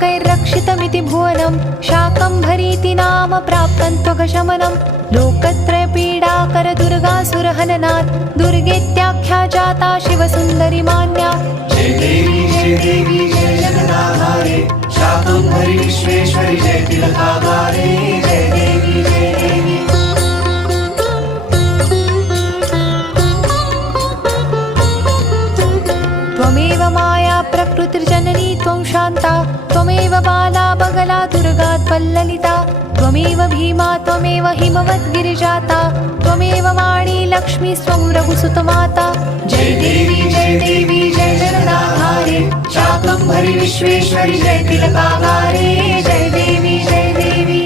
लोकैरक्षितमिति भुवनं शाकम्भरीति नाम प्राप्तं त्वघशमनं लोकत्रयपीडाकरदुर्गासुरहननात् दुर्गेत्याख्या जाता शिवसुन्दरी मान्या। जय देवी जय देवी जय जगदाधारे शाकम्भरी विश्वेश्वरी जय तिलकागारे जय देवी जय देवी। त्वमेव माया प्रकृतिर्जननी त्वं शान्ता त्वमेव बाला बगला दुर्गात्वल्ललिता त्वमेव भीमा त्वमेव हिमवद्गिरिजाता त्वमेव वाणी लक्ष्मी स्वं रघुसुतमाता। जय देवी जय देवी जय जगदाधारे शाकम्भरी विश्वेश्वरी जय तिलकागारे जय देवी जय देवी।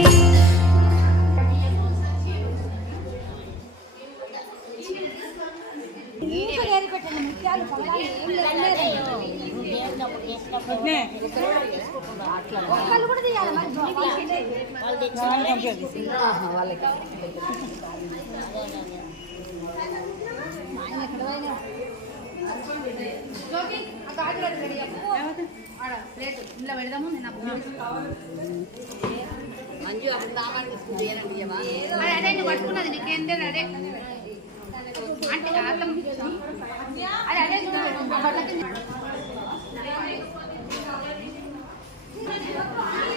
అదే నువ్వు పట్టుకున్నది నీకేంటే అదే అంటే అదే అదే